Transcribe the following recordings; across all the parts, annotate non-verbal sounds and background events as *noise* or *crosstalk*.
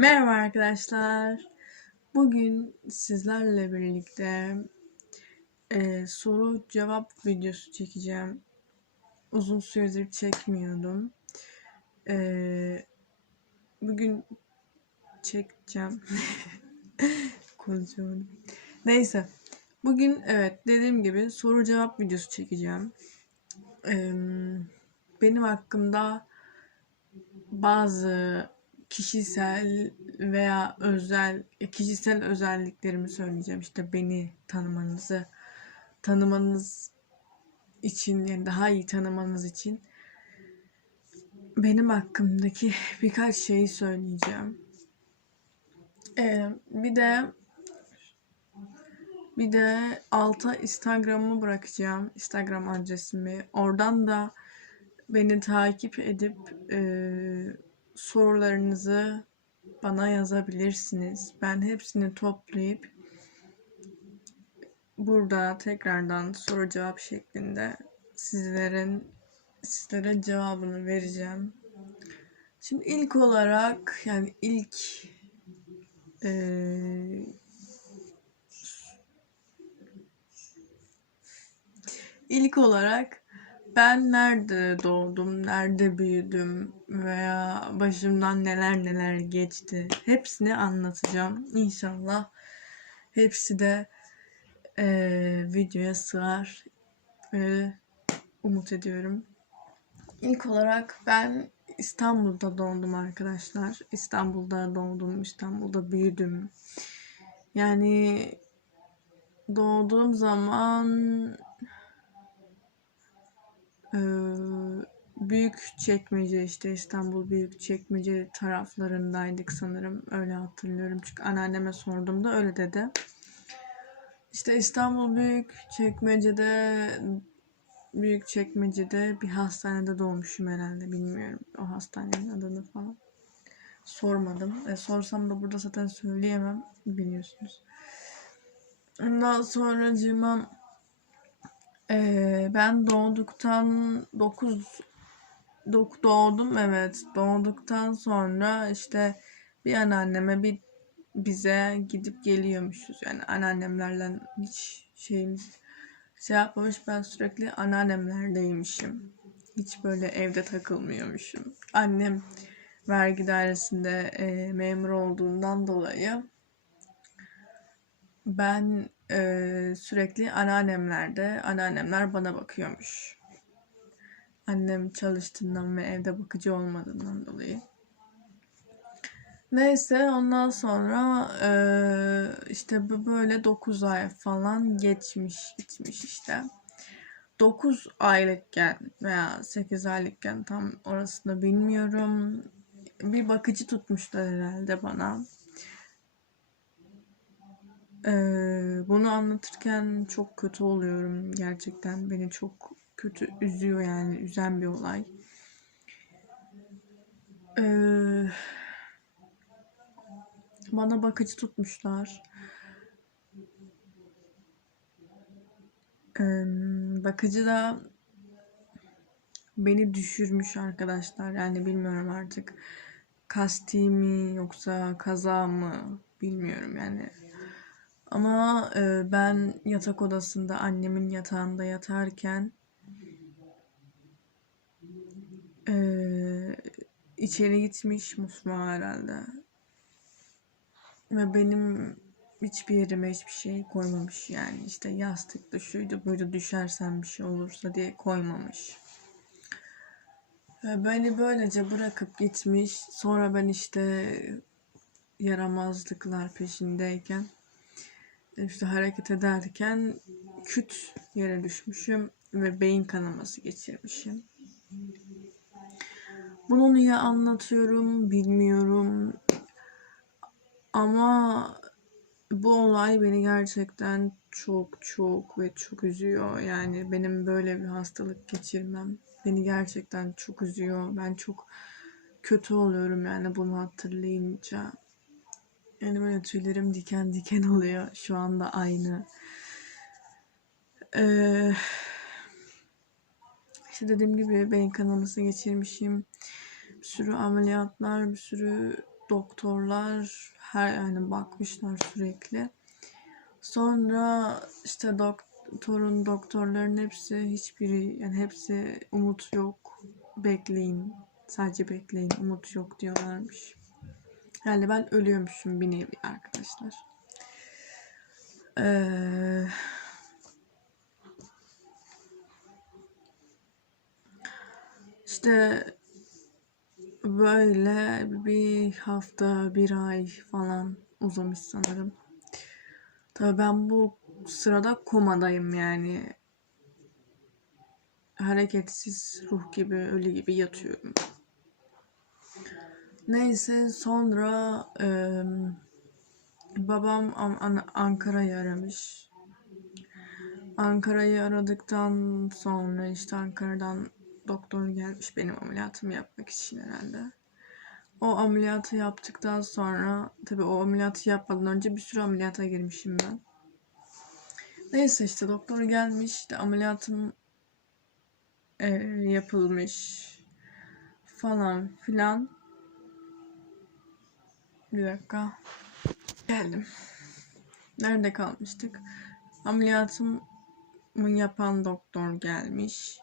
Merhaba arkadaşlar. Bugün sizlerle birlikte e, soru cevap videosu çekeceğim. Uzun süredir çekmiyordum. E, bugün çekeceğim. *laughs* Konuşamadım. Neyse. Bugün evet dediğim gibi soru cevap videosu çekeceğim. E, benim hakkımda bazı kişisel veya özel kişisel özelliklerimi söyleyeceğim. İşte beni tanımanızı tanımanız için yani daha iyi tanımanız için benim hakkımdaki birkaç şeyi söyleyeceğim. Ee, bir de bir de alta Instagram'ımı bırakacağım. Instagram adresimi. Oradan da beni takip edip e, sorularınızı bana yazabilirsiniz. Ben hepsini toplayıp burada tekrardan soru cevap şeklinde sizlerin sizlere cevabını vereceğim. Şimdi ilk olarak yani ilk e, ilk olarak ben nerede doğdum, nerede büyüdüm veya başımdan neler neler geçti hepsini anlatacağım. İnşallah hepsi de e, videoya sığar. Öyle umut ediyorum. İlk olarak ben İstanbul'da doğdum arkadaşlar. İstanbul'da doğdum, İstanbul'da büyüdüm. Yani doğduğum zaman büyük çekmece işte İstanbul büyük çekmece taraflarındaydık sanırım. Öyle hatırlıyorum. Çünkü anneanneme sorduğumda öyle dedi. İşte İstanbul büyük çekmecede büyük çekmecede bir hastanede doğmuşum herhalde. Bilmiyorum o hastanenin adını falan. Sormadım. E, sorsam da burada zaten söyleyemem. Biliyorsunuz. Ondan sonra cimam ben doğduktan 9 doğdum evet. Doğduktan sonra işte bir anneanneme bir bize gidip geliyormuşuz. Yani anneannemlerle hiç şeyimiz şey yapmamış ben sürekli anneannemlerdeymişim. Hiç böyle evde takılmıyormuşum. Annem vergi dairesinde e, memur olduğundan dolayı ben e, sürekli anneannemlerde, anneannemler bana bakıyormuş. Annem çalıştığından ve evde bakıcı olmadığından dolayı. Neyse ondan sonra e, işte böyle 9 ay falan geçmiş gitmiş işte. 9 aylıkken veya 8 aylıkken tam orasını bilmiyorum. Bir bakıcı tutmuşlar herhalde bana. Bunu anlatırken çok kötü oluyorum. Gerçekten beni çok kötü üzüyor yani. Üzen bir olay. Bana bakıcı tutmuşlar. Ee, bakıcı da beni düşürmüş arkadaşlar. Yani bilmiyorum artık kasti mi yoksa kaza mı bilmiyorum yani ama e, ben yatak odasında annemin yatağında yatarken e, içeri gitmiş musma herhalde. Ve benim hiçbir yerime hiçbir şey koymamış yani işte yastıkta şuydu buydu düşersen bir şey olursa diye koymamış. Ve beni böylece bırakıp gitmiş. Sonra ben işte yaramazlıklar peşindeyken işte hareket ederken küt yere düşmüşüm ve beyin kanaması geçirmişim. Bunu niye anlatıyorum bilmiyorum. Ama bu olay beni gerçekten çok çok ve çok üzüyor. Yani benim böyle bir hastalık geçirmem beni gerçekten çok üzüyor. Ben çok kötü oluyorum yani bunu hatırlayınca. Yani böyle tüylerim diken diken oluyor. Şu anda aynı. Ee, işte dediğim gibi beyin kanaması geçirmişim. Bir sürü ameliyatlar, bir sürü doktorlar her yani bakmışlar sürekli. Sonra işte doktorun doktorların hepsi hiçbiri yani hepsi umut yok. Bekleyin. Sadece bekleyin. Umut yok diyorlarmış. Yani ben ölüyormuşum bir nevi arkadaşlar. Ee, işte böyle bir hafta, bir ay falan uzamış sanırım. Tabii ben bu sırada komadayım yani. Hareketsiz ruh gibi, ölü gibi yatıyorum. Neyse sonra e, babam An- Ankara'yı aramış. Ankara'yı aradıktan sonra işte Ankara'dan doktor gelmiş benim ameliyatımı yapmak için herhalde. O ameliyatı yaptıktan sonra tabii o ameliyatı yapmadan önce bir sürü ameliyata girmişim ben. Neyse işte doktor gelmiş işte ameliyatım e, yapılmış falan filan. Bir dakika. Geldim. Nerede kalmıştık? Ameliyatımı yapan doktor gelmiş.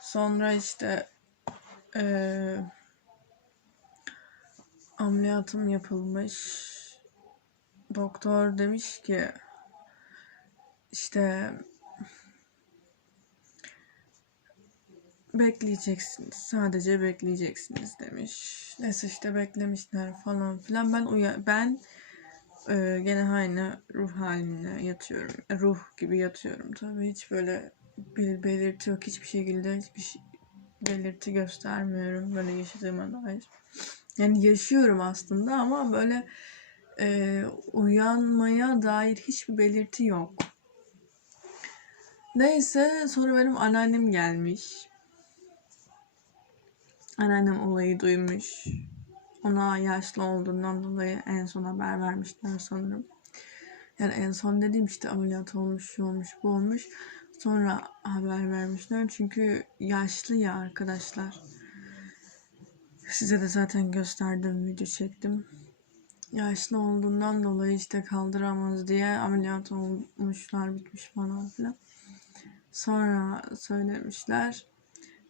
Sonra işte eee ameliyatım yapılmış. Doktor demiş ki işte bekleyeceksiniz. Sadece bekleyeceksiniz demiş. Neyse işte beklemişler falan filan. Ben uya ben e, gene aynı ruh haline yatıyorum. Ruh gibi yatıyorum tabii. Hiç böyle bir belirti yok. Hiçbir şekilde hiçbir şey, belirti göstermiyorum. Böyle yaşadığıma dair. Yani yaşıyorum aslında ama böyle e, uyanmaya dair hiçbir belirti yok. Neyse sonra benim anneannem gelmiş. Anneannem olayı duymuş. Ona yaşlı olduğundan dolayı en son haber vermişler sanırım. Yani en son dediğim işte ameliyat olmuş, şu olmuş, bu olmuş. Sonra haber vermişler. Çünkü yaşlı ya arkadaşlar. Size de zaten gösterdim, video çektim. Yaşlı olduğundan dolayı işte kaldıramaz diye ameliyat olmuşlar, bitmiş falan filan. Sonra söylemişler.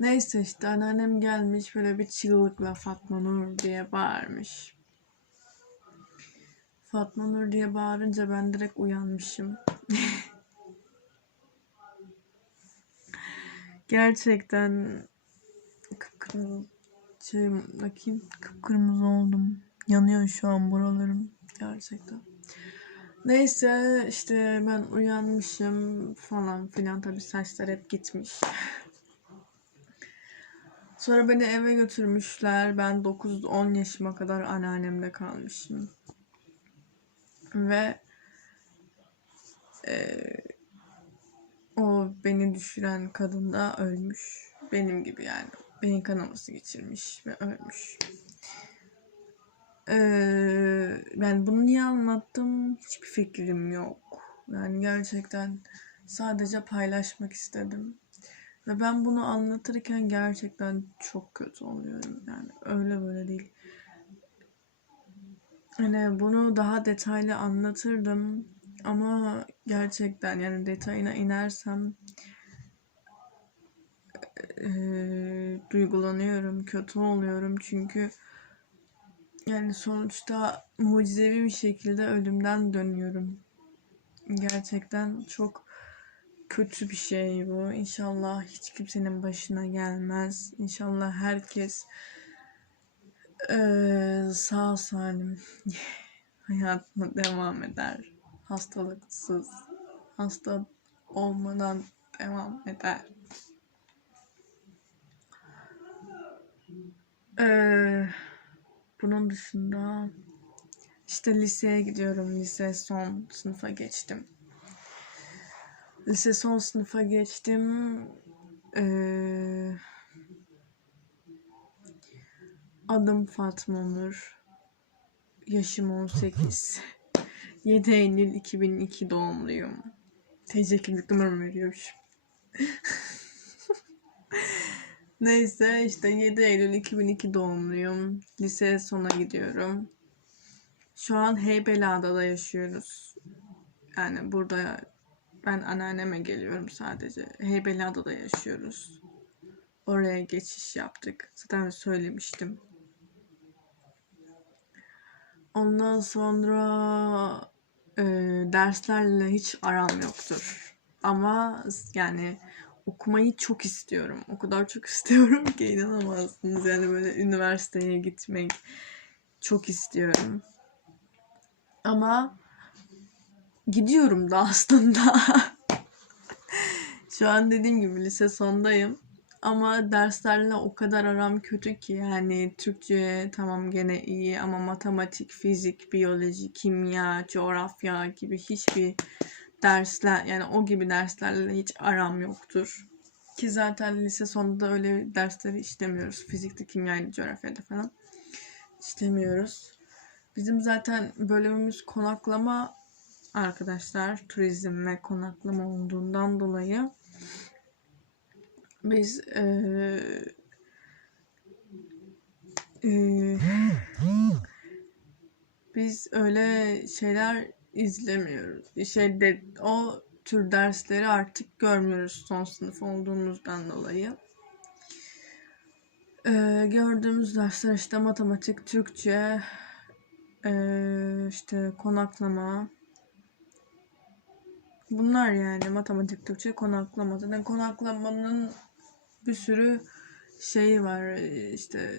Neyse işte anneannem gelmiş böyle bir çığlıkla Fatma Nur diye bağırmış. Fatma Nur diye bağırınca ben direkt uyanmışım. *laughs* Gerçekten kıpkırmızı şey bakayım kıpkırmızı oldum. Yanıyor şu an buralarım gerçekten. Neyse işte ben uyanmışım falan filan tabi saçlar hep gitmiş. *laughs* Sonra beni eve götürmüşler. Ben 9-10 yaşıma kadar anneannemde kalmışım. Ve e, o beni düşüren kadın da ölmüş. Benim gibi yani. Beyin kanaması geçirmiş ve ölmüş. Ee, ben bunu niye anlattım hiçbir fikrim yok. Yani gerçekten sadece paylaşmak istedim. Ve ben bunu anlatırken gerçekten çok kötü oluyorum. Yani öyle böyle değil. Hani bunu daha detaylı anlatırdım. Ama gerçekten yani detayına inersem e, duygulanıyorum, kötü oluyorum çünkü yani sonuçta mucizevi bir şekilde ölümden dönüyorum. Gerçekten çok kötü bir şey bu. İnşallah hiç kimsenin başına gelmez. İnşallah herkes e, sağ salim *laughs* hayatına devam eder. Hastalıksız, hasta olmadan devam eder. Ee, bunun dışında işte liseye gidiyorum. Lise son sınıfa geçtim. Lise son sınıfa geçtim. Ee, adım Fatma Nur. Yaşım 18. 7 *laughs* Eylül 2002 doğumluyum. TC kimlik numaramı veriyormuş. *laughs* Neyse işte 7 Eylül 2002 doğumluyum. Lise sona gidiyorum. Şu an Heybeliada'da yaşıyoruz. Yani burada ben anneanneme geliyorum sadece. Heybeliada'da yaşıyoruz. Oraya geçiş yaptık. Zaten söylemiştim. Ondan sonra e, derslerle hiç aram yoktur. Ama yani okumayı çok istiyorum. O kadar çok *laughs* istiyorum ki inanamazsınız. Yani böyle üniversiteye gitmek çok istiyorum. Ama gidiyorum da aslında. *laughs* Şu an dediğim gibi lise sondayım. Ama derslerle o kadar aram kötü ki yani Türkçe tamam gene iyi ama matematik, fizik, biyoloji, kimya, coğrafya gibi hiçbir dersler yani o gibi derslerle hiç aram yoktur. Ki zaten lise sonunda öyle dersleri işlemiyoruz. Fizikte, kimyayla, coğrafyada falan işlemiyoruz. Bizim zaten bölümümüz konaklama arkadaşlar. Turizm ve konaklama olduğundan dolayı biz eee eee, biz öyle şeyler izlemiyoruz. Şeyde o tür dersleri artık görmüyoruz son sınıf olduğumuzdan dolayı. Eee, gördüğümüz dersler işte matematik, Türkçe, eee, işte konaklama. Bunlar yani matematik, Türkçe, konaklama. Zaten konaklamanın bir sürü şeyi var. İşte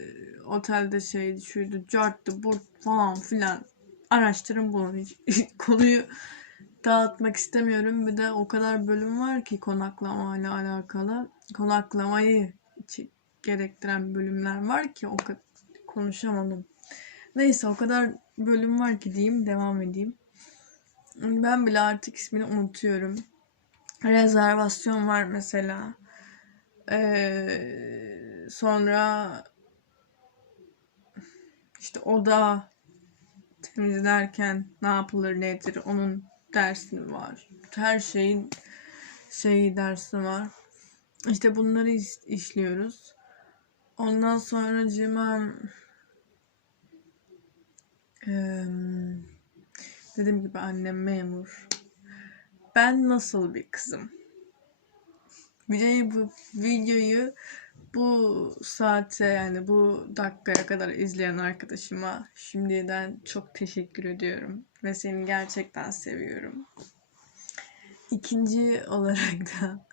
otelde şeydi şuydu carttı burt falan filan. Araştırın bunu. *laughs* Konuyu dağıtmak istemiyorum. Bir de o kadar bölüm var ki konaklama ile alakalı. Konaklamayı gerektiren bölümler var ki o konuşamadım. Neyse o kadar bölüm var ki diyeyim devam edeyim ben bile artık ismini unutuyorum rezervasyon var mesela ee, sonra işte oda temizlerken ne yapılır nedir onun dersi var. Her şeyin şeyi dersi var. İşte bunları is- işliyoruz. Ondan sonra cimam dediğim gibi annem memur. Ben nasıl bir kızım? Videoyu bu videoyu bu saate yani bu dakikaya kadar izleyen arkadaşıma şimdiden çok teşekkür ediyorum ve seni gerçekten seviyorum. İkinci olarak da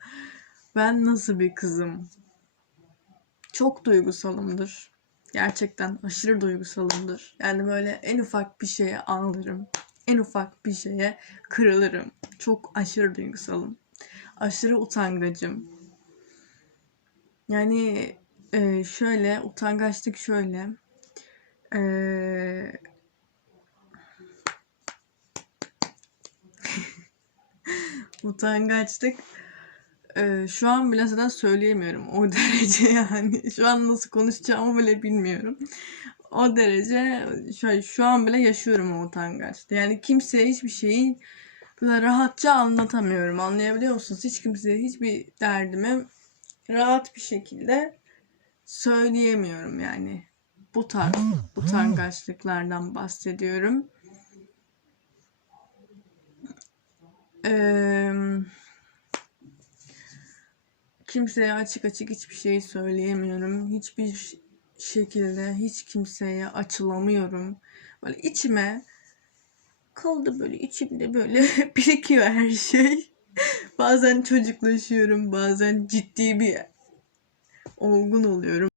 ben nasıl bir kızım? Çok duygusalımdır. Gerçekten aşırı duygusalımdır. Yani böyle en ufak bir şeye ağlarım. En ufak bir şeye kırılırım. Çok aşırı duygusalım aşırı utangacım. Yani e, şöyle utangaçlık şöyle. E, *laughs* utangaçlık e, şu an bile zaten söyleyemiyorum o *laughs* derece yani. Şu an nasıl konuşacağımı bile bilmiyorum. O derece şu, şu an bile yaşıyorum o utangaçlığı. Yani kimseye hiçbir şeyi böyle rahatça anlatamıyorum. Anlayabiliyor musunuz? Hiç kimseye hiçbir derdimi rahat bir şekilde söyleyemiyorum yani. Bu tarz utangaçlıklardan bahsediyorum. Ee, kimseye açık açık hiçbir şey söyleyemiyorum. Hiçbir şekilde hiç kimseye açılamıyorum. Böyle içime kaldı böyle içimde böyle *laughs* birikiyor her şey. bazen çocuklaşıyorum, bazen ciddi bir olgun oluyorum.